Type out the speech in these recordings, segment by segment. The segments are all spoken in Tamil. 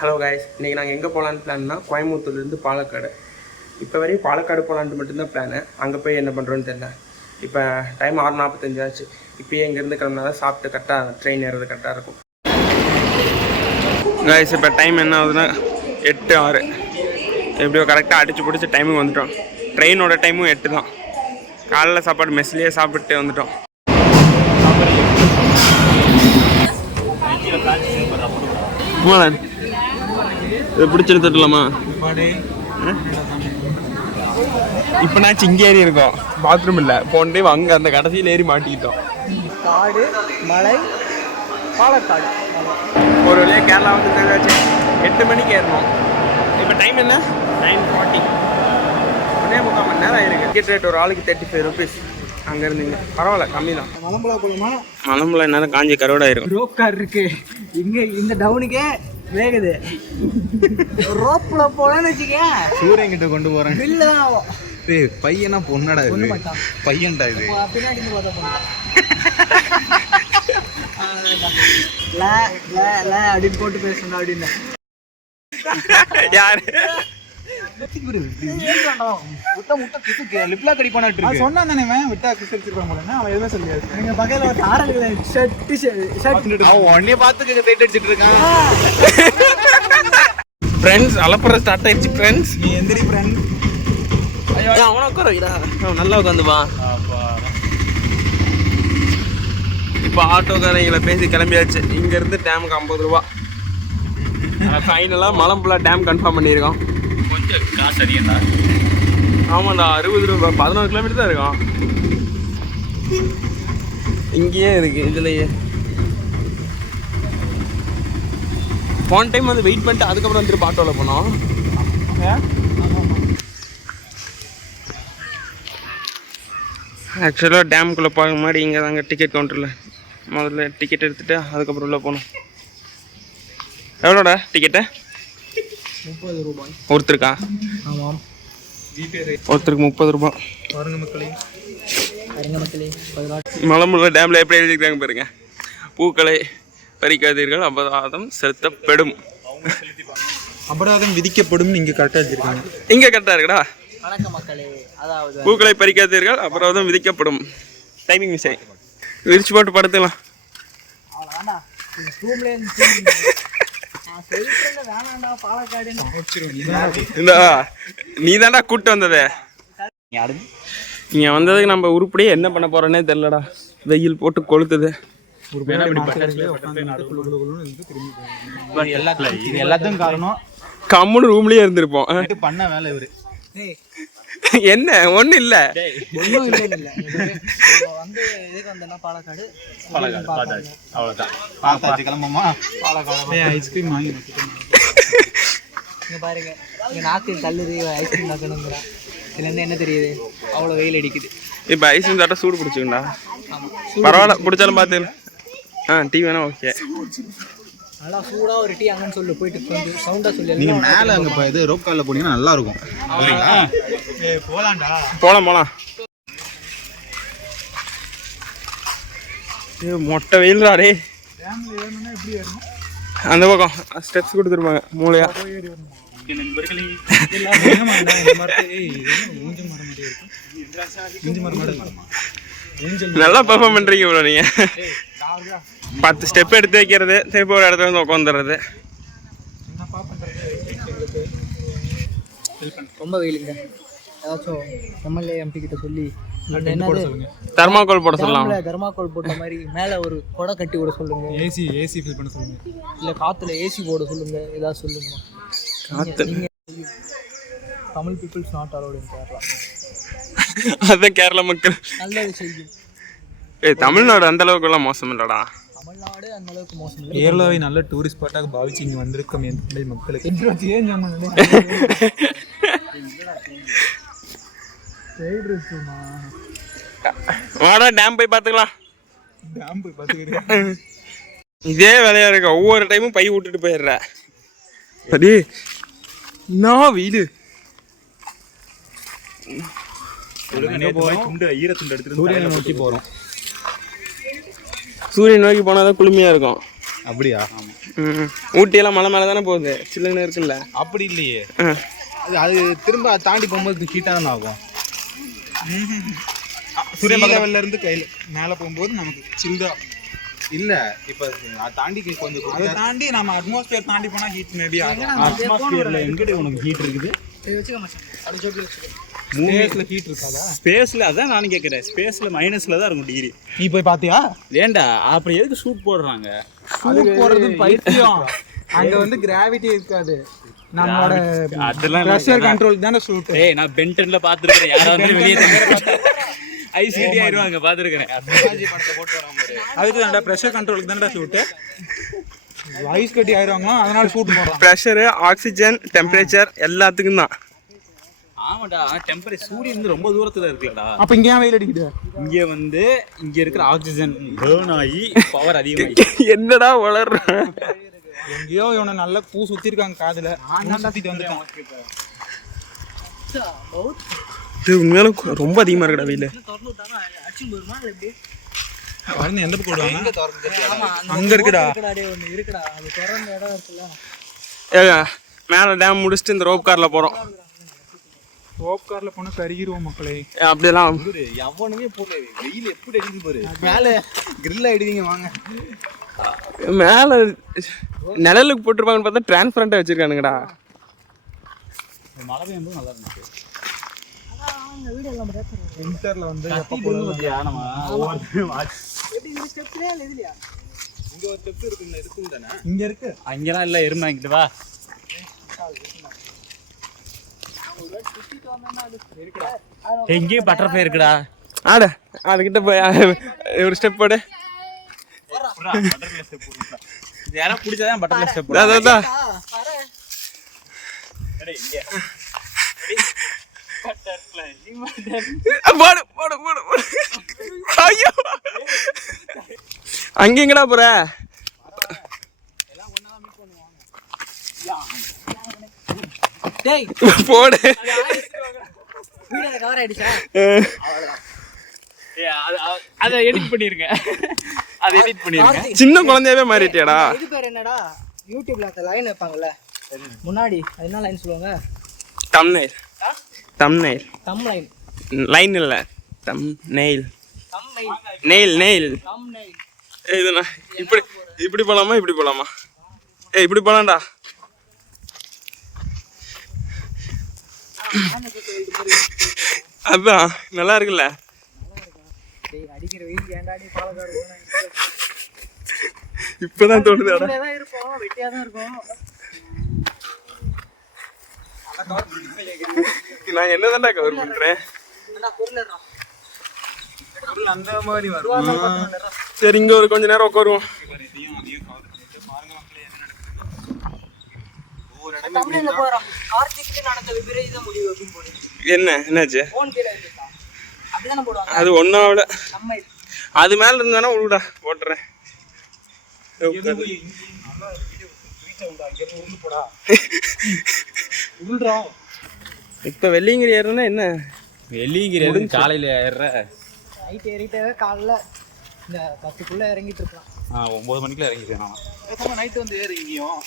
ஹலோ கைஸ், இன்றைக்கி நாங்கள் எங்கே போகலான்னு பிளான்னா கோயம்புத்தூர்லேருந்து பாலக்காடு. இப்போ வரையும் பாலக்காடு போகலான்ட்டு மட்டும்தான் பிளானு. அங்கே போய் என்ன பண்ணுறோன்னு தெரியல. இப்போ டைம் 6:45 ஆச்சு. இப்போயே இங்கேருந்து கிளம்புனா தான் சாப்பிட்டு கரெக்டாக ட்ரெயின் ஏறது கரெக்டாக இருக்கும். கைஸ், இப்போ டைம் என்ன ஆகுதுன்னா 8:06. எப்படியோ கரெக்டாக அடித்து பிடிச்சி டைமுக்கு வந்துட்டோம். ட்ரெயினோட டைமும் 8 தான். காலைல சாப்பாடு மெஸ்லேயே சாப்பிட்டு வந்துட்டோம். இதை பிடிச்சிட்டு தட்டலாமா? இப்போ நான் இங்கே ஏறி இருக்கோம், பாத்ரூம் இல்லை. போன டைம் அங்கே அந்த கடைசியில் ஏறி மாட்டிக்கிட்டோம். காடு மலை பாலக்காடு ஒரு வழியாக கேரளா வந்து தெரிஞ்சாச்சு. 8 மணிக்கு ஏறணும். இப்போ டைம் என்ன? 9:40. 1.25 மணி நேரம் ஆயிருக்கு. டிக்கெட் ரேட் ஒரு ஆளுக்கு 35 rupees. அங்கே இருந்தீங்க பரவாயில்ல, கம்மி தான். மலம்புழா போகுமா? மலம்புழா என்னதான் காஞ்சி கரோடாயிருக்கும். ரோப் கார் இருக்கு இங்கே, இந்த டவுனுக்கே வேகுது. ரோப்ல போலன்னு வச்சுக்கேன். சூரியன் கிட்ட கொண்டு போறேன். பில்லு தான் ஆகும். பையனா பொண்ணடா இது? பையன்டா இது. பின்னாடி பார்த்தா அப்படின்னு போட்டு பேசணும் அப்படின்னு யாரு அலப்புற ஸ்டார்ட் ஆயிடுச்சு. ஃப்ரெண்ட்ஸ், நீ எந்திரி ஃப்ரெண்ட். அவனை உட்கார வைடா, நல்லா உட்காந்துப்பா. இப்போ ஆட்டோக்காரங்களை பேசி கிளம்பியாச்சு. இங்கேருந்து டேமுக்கு 50 ரூபா. ஃபைனலாக மலம்புழா டேம் கன்ஃபார்ம் பண்ணியிருக்கோம். கொஞ்சம் காசு அதிகம்டா. ஆமாண்டா, 60 ரூபா. 11 கிலோமீட்டர் தான் இருக்கும். இங்கேயே இருக்குது இதுலையே. போன டைம் வந்து வெயிட் பண்ணிட்டு அதுக்கப்புறம் திரும்ப ஆட்டோவில் போனோம். ஆக்சுவலாக டேமுக்குள்ளே போகிற மாதிரி இங்கே தாங்க டிக்கெட் கவுண்டரில் முதல்ல டிக்கெட் எடுத்துகிட்டு அதுக்கப்புறம் உள்ளே போகணும். எவ்வளோடா டிக்கெட்டு? 30 ரூபாய் ஒருத்தருக்கா? ஆமாம், ஒருத்தருக்கு 30 ரூபா. பாருங்க மக்களே, பாருங்க மக்களே. மலம்புழா டேமில் எப்படி எழுதிக்கிறாங்க பாருங்க. பூக்களை பறிக்காதீர்கள், அபராதம் செலுத்தப்படும். அபராதம் விதிக்கப்படும். இங்கே கரெக்டாக வச்சிருக்காங்க. இங்கே கரெக்டாக இருக்குடா. வணக்கம் மக்களே. அதாவது பூக்களை பறிக்காதீர்கள், அபராதம் விதிக்கப்படும். டைமிங் மிஸ் ஆகி விரிச்சு போட்டு படுத்துக்கலாம். அவ்வளோதான்டா. ரூம்லேயே நீ தாண்டா கூட்டு வந்தது. இங்கே வந்ததுக்கு நம்ம உருப்படியே என்ன பண்ண போறோன்னே தெரியலடா. வெயில் போட்டு கொளுத்துது. எல்லாத்துக்கும் காரணம் கம்முன்னு ரூம்லயே இருந்திருப்போம். பண்ண வேலை இவரு. என்ன ஒன்றும் இல்லை. ஐஸ்கிரீம் வாங்கி பாருங்க, நாக்கு கல்லூரி ஐஸ்கிரீம் பார்க்கணுங்கிறா. இதுலேருந்து என்ன தெரியுது? அவ்வளோ வெயில் அடிக்குது. இப்போ ஐஸ்கிரீம் சாப்பிட்டா சூடு பிடிச்சிக்கண்டா. பரவாயில்ல, பிடிச்சாலும் பார்த்துக்கலாம். டீ வேணா ஓகே. நல்லா சூடாக ஒரு டீ அங்கன்னு சொல்லி போயிட்டு கொஞ்சம் சவுண்டாக சொல்லி. நீங்கள் மேலே அங்கே இது ரோப் காலில் போனீங்கன்னா நல்லா இருக்கும். போகலாம். மொட்டை வெயில்டா டே. அந்த பக்கம் ஸ்டெப்ஸ் கொடுத்துருப்பாங்க மூளையா. நல்லா பெர்ஃபார்ம் பண்றீங்க ப்ரோ. நீங்க 10 ஸ்டெப் எடுத்து வைக்கிறது, திருப்பி ஒரு இடத்துல வந்து உட்காந்துறது. ரொம்ப வெயிலுங்க. ஏதாச்சும் எம்எல்ஏ எம்பி கிட்ட சொல்லி தர்மாக்கோல் போட சொல்லலாம். தர்மாக்கோல் போட்ட மாதிரி மேலே ஒரு கொடை கட்டி விட சொல்லுங்க. ஏசி ஃபில் பண்ண சொல்லுங்க. இல்லை காற்றுல ஏசி போட சொல்லுங்க. ஏதாவது சொல்லுங்க. தமிழ் பீப்புள்ஸ் நாட் அலோட் இன் கேரளா. அதான் கேரளா மக்கள் நல்லது செய்யும். தமிழ்நாடு அந்த அளவுக்கு எல்லாம் மோசம் இல்லடா. தமிழ்நாடு அந்த அளவுக்கு மோசம் இல்லை. கேரளாவை நல்ல டூரிஸ்ட் ஸ்பாட்டாக பாவிச்சு இங்கே வந்திருக்கோம் என் தமிழ் மக்களுக்கு. வாடா டேம் போய் பார்த்துக்கலாம். டேம் போய் பார்த்துக்கிறேன். இதே வேலையா இருக்க. ஒவ்வொரு டைமும் பை விட்டுட்டு போயிடுற. அதே நான் வீடு சூரியனை நோக்கி போகிறோம். சூரியன் நோக்கி போனால் தான் குளுமையாக இருக்கும். அப்படியா? ஊட்டியெல்லாம் மலை மேலே தானே போகுது, சில்லுன்னு இருக்குல்ல. அப்படி இல்லையே, அது திரும்ப தாண்டி போகும்போது ஹீட்டாக தானே ஆகும். சூரிய லெவல்ல இருந்து கையில் மேலே போகும்போது நமக்கு சில்டா இல்ல. இப்போ தாண்டி கொஞ்சம் அதை தாண்டி நம்ம அட்மாஸ்பியர் தாண்டி போனா ஹீட் மேபி ஆகும். அட்மாஸ்பியர்ல எங்கடி உனக்கு ஹீட் இருக்குது? ஸ்பேஸ்ல ஹீட் இருக்காதா? ஸ்பேஸ்ல அதான் நானும் கேட்குறேன். ஸ்பேஸ்ல மைனஸ்ல தான் இருக்கும் டிகிரி. நீ போய் பாத்தியா? ஏண்டா அப்புறம் எதுக்கு ஷூட் போடுறாங்க? ஷூட் போடுறது பைத்தியம். அங்க வந்து கிராவிட்டி இருக்காது, நம்மளோட அதெல்லாம் ப்ரெஷர் கண்ட்ரோல் தானே ஷூட். ஏய் நான் பென்டன்ல பாத்துருக்கேன், யாராவது வெளியே ஐசிடி ஆயிருவாங்க பாத்துருக்கேன். அதுக்கு தான்டா ப்ரெஷர் கண்ட்ரோலுக்கு தான்டா ஷூட். ஐஸ் கட்டி ஆயிருவாங்க, அதனால ஷூட் போடுறாங்க. ப்ரெஷரு, ஆக்சிஜன், டெம்பரேச்சர் எல்லாத்துக்கும் தான். ஆமாடா, டெம்பரேச்சர் சூரியன் வந்து ரொம்ப தூரத்துல இருக்குல்லடா. அப்ப இங்க ஏன் வெயில் அடிக்குது? இங்க வந்து இங்க இருக்கிற ஆக்சிஜன் பேர்ன் ஆகி பவர் அதிகமாகி என்னடா வளர்ற? எங்கேயோ இவனை நல்லா பூ சுத்தி இருக்காங்க காதுல, சுத்திட்டு வந்துட்டான். இது உண்மையில ரொம்ப அதிகமா இருக்குடா வெயில். எந்த பக்கம் போடுவாங்க? அங்க இருக்குடா. மேல டேம் முடிச்சுட்டு இந்த ரோப் கார்ல போறோம். ரோப் கார்ல போனா கருகிருவோம் மக்களே. அப்படியெல்லாம் எவனுமே போடல. வெயில் எப்படி அடிக்குது பாரு. மேலே கிரில் ஆயிடுவீங்க வாங்க. மேல நிழலுக்கு போட்டிருப்பாங்கன்னு பார்த்தா டிரான்ஸ்பரண்டா வச்சிருக்கானுங்கடா. மழை பெய்யும்போது நல்லா இருந்துச்சு. விண்டர்ல வந்து எப்ப இங்க ஒரு ஸ்டெப் இருக்கும் தானே? இங்க இருக்கு. அங்கெல்லாம் இல்ல, எறும்பு வாங்கிட்டு வா. எங்கேயும் பட்டர்ஃப்ளை இருக்குடா. ஆட அதுக்கிட்ட போய் ஒரு ஸ்டெப் போடு. யாரா பிடிச்சாதான் பட்டர்ஃப்ளை ஸ்டெப் அதான் போடு போடு போடு போடு. ஐயோ அங்க எங்கடா போற? டேய் போடு. வீடியோல கவர் ஆயிடுச்சா? அதை எடிட் பண்ணிருங்க. அதை எடிட் பண்ணிருங்க. சின்ன குழந்தையாவே மாறிட்டியாடா? இது பேர் என்னடா? யூடியூப்ல அந்த லைன் வைப்பாங்கல்ல முன்னாடி, அது என்ன லைன் சொல்லுவாங்க? Thumbnail. Thumbnail. Thumb line. Line இல்ல, thumbnail. Thumb line. Nail nail. Thumb line. இது இப்படி இப்படி போலாமா இப்படி போலாமா? இப்படி போலாம்டா. அதான் நல்லா இருக்குல்ல. அடிக்கிற வெயில் ஏண்டாடி பாலக்காடு இப்பதான் தோணுது. இருப்போம், வெட்டியா தான் இருக்கும். நான் என்னதான்டா கவர் பண்றேன்? அந்த மாதிரி வரும். சரி இங்க ஒரு கொஞ்ச நேரம் உட்காருவோம். என்ன என்னாச்சு? அது ஒன்னா விட அது மேல இருந்தானா விடுடா, போட்டுறேன். இப்ப வெள்ளியங்கிரி ஏறனா என்ன? வெள்ளியங்கிரி காலையில ஏற நைட் ஏறிட்டு காலைல இந்த 10க்குள்ள இறங்கிட்டு இருக்கலாம். 9 மணிக்குள்ள இறங்கிட்டேன் நான். நைட்டு வந்து ஏறு. இங்கேயும்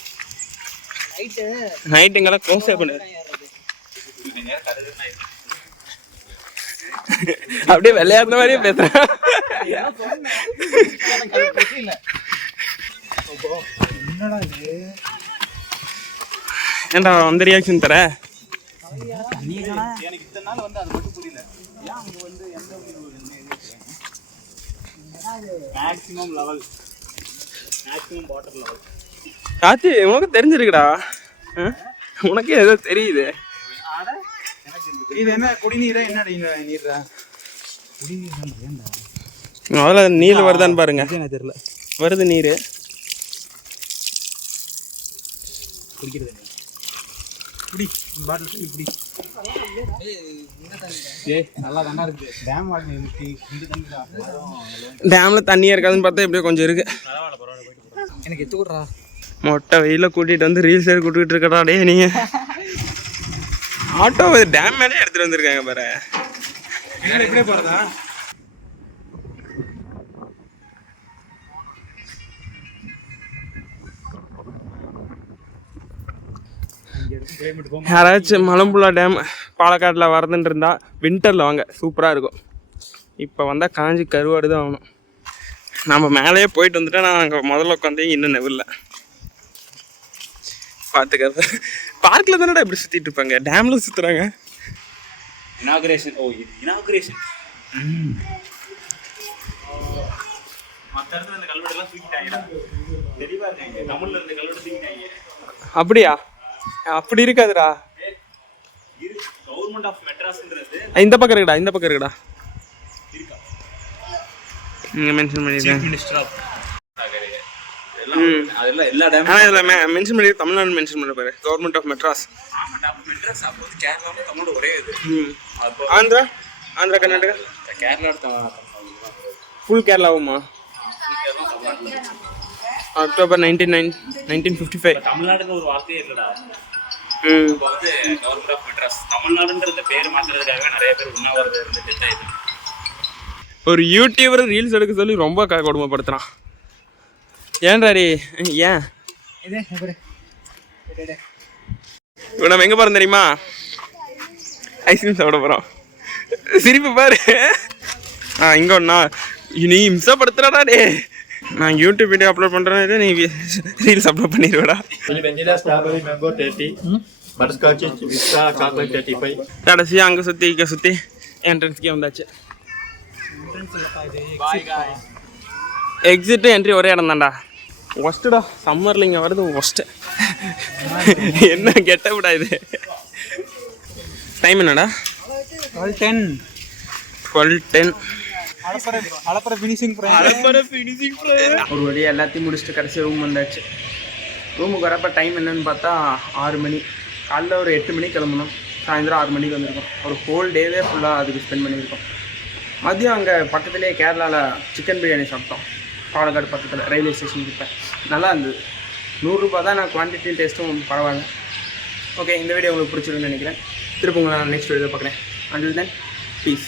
நைட் எங்கெல்லாம் க்ளோஸ் பண்ணு. அப்படியே விளையாடுற மாதிரியே பேசுறேன். ஏன்டா அந்த ரியாக்ஷன் தர? எனக்கு இத்தனை நாள் வந்து அது மட்டும் புரியல. ஏன் அங்க வந்து எந்த maximum level, maximum water level. காத்தி உனக்கு தெரிஞ்சிருக்குடா, உனக்கு ஏதோ தெரியுது. இது என்ன குடிநீரா? என்ன நீரா? முதல்ல நீர் வருதான்னு பாருங்க. தெரியல. வருது நீர். குடிக்கிறது குடி பாட்டில் குடி. நல்லா தாண்டா இருக்கு. டேம் வாட்டர் இருக்கு. இந்த தண்ணி டேம்ல தண்ணியா இருக்காதுன்னு பார்த்தா எப்படியோ கொஞ்சம் இருக்கு. எனக்கு எத்துக்குறா மொட்டை வெயில கூட்டிட்டு வந்து ரீல்ஸ் எடுத்து கூட்டிட்டு இருக்கடா டே நீங்க. ஆட்டோ டேம் மேலே எடுத்துட்டு வந்திருக்காங்க பாரு. இப்படியே போறதா? யாராச்சும் மலம்புழா டேம் பாலக்காட்டில் வரதுன்னு இருந்தால் வின்டரில் வாங்க, சூப்பராக இருக்கும். இப்போ வந்தால் காஞ்சி கருவாடு தான் ஆகணும். நம்ம மேலேயே போயிட்டு வந்துட்டா நான் அங்கே முதல்ல உட்காந்து இன்னும் நெவில்ல பார்த்துக்கிறது. பார்க்கில் தானடா இப்படி சுற்றிட்டு இருப்பாங்க, டேமில் சுற்றுறாங்க. இனாகுரேஷன். ஓ இது இனாகுரேஷன். மற்ற இடத்துல இந்த கல்வெட்டெல்லாம் தூக்கிட்டாங்கடா, தெளிவாக இருக்காங்க. தமிழில் இருந்த கல்வெட்டு தூக்கிட்டாங்க. அப்படியா? அப்படி இருக்காதுடா. கவர்மெண்ட் ஆஃப் மெட்ராஸ்ன்றது இந்த பக்கம் இருக்குடா, இந்த பக்கம் இருக்குடா. இங்கே மென்ஷன் பண்ணியிருக்கேன். மினிஸ்டர் ஆஃப் அதெல்லாம் எல்லா டேம். ஆனால் இதில் மென்ஷன் பண்ணி தமிழ்நாடு மென்ஷன் பண்ண பாரு, கவர்மெண்ட் ஆஃப் மெட்ராஸ். மெட்ராஸ் அப்போ வந்து கேரளாவும் தமிழோட ஒரே இது. அப்போ ஆந்திரா கர்நாடகா கேரளா ஃபுல் கேரளாவுமா? அக்டோபர் 1955. தமிழ்நாடுன்னு ஒரு வார்த்தையே இல்லைடா. இப்போ வந்து கவர்மெண்ட் ஆஃப் மெட்ராஸ். தமிழ்நாடுன்ற இந்த பேர் மாற்றுறதுக்காகவே நிறைய பேர் உண்ணாவிரதம் இருந்துட்டு இது. ஒரு யூடியூபர் ரீல்ஸ் எடுக்க சொல்லி ரொம்ப கொடுமைப்படுத்துகிறான். ஏன்டாரி ஏன் இப்போ நம்ம எங்கே போகிறோம் தெரியுமா? ஐஸ்கிரீம் சாப்பிட போகிறோம். சிரிப்பு பாரு. இங்கே ஒன்றா நீ இம்சப்படுத்துறாடா டே. நான் யூடியூப் வீடியோ அப்லோட் பண்ணுறேன், நீ ரீல்ஸ் அப்லோட் பண்ணிடுவேடா. கடைசியாக அங்கே சுற்றி இங்கே சுற்றி என்ட்ரன்ஸ்க்கே வந்தாச்சு. எக்ஸிட்டு என்ட்ரி ஒரே இடம் தான்டா. ஒஸ்ட்டுடா, சம்மரில் இங்கே வருது ஒஸ்ட்டு. என்ன கெட்ட விடா இது. டைம் என்னடா? 12:10. ஒரு வழியாக எல்லாத்தையும் முடிச்சுட்டு கடைசி ரூம் வந்தாச்சு. ரூமுக்கு வரப்போ டைம் என்னன்னு பார்த்தா 6 மணி. காலைல ஒரு 8 மணிக்கு கிளம்பணும், சாயந்தரம் 6 மணிக்கு வந்திருக்கோம். ஒரு ஹோல் டேவே ஃபுல்லாக அதுக்கு ஸ்பெண்ட் பண்ணியிருக்கோம். மதியம் அங்கே பக்கத்துலேயே கேரளாவில் சிக்கன் பிரியாணி சாப்பிட்டோம், பாலக்காடு பக்கத்தில் ரயில்வே ஸ்டேஷன் கிட்ட. நல்லா இருந்தது. 100 ரூபா தான். நான் குவான்டிட்டி டேஸ்ட்டும் பரவாயில்ல. ஓகே, இந்த வீடியோ உங்களுக்கு பிடிச்சிருக்குன்னு நினைக்கிறேன். திரும்ப உங்களை நான் நெக்ஸ்ட் வீடியோ பார்க்குறேன். Until then piece.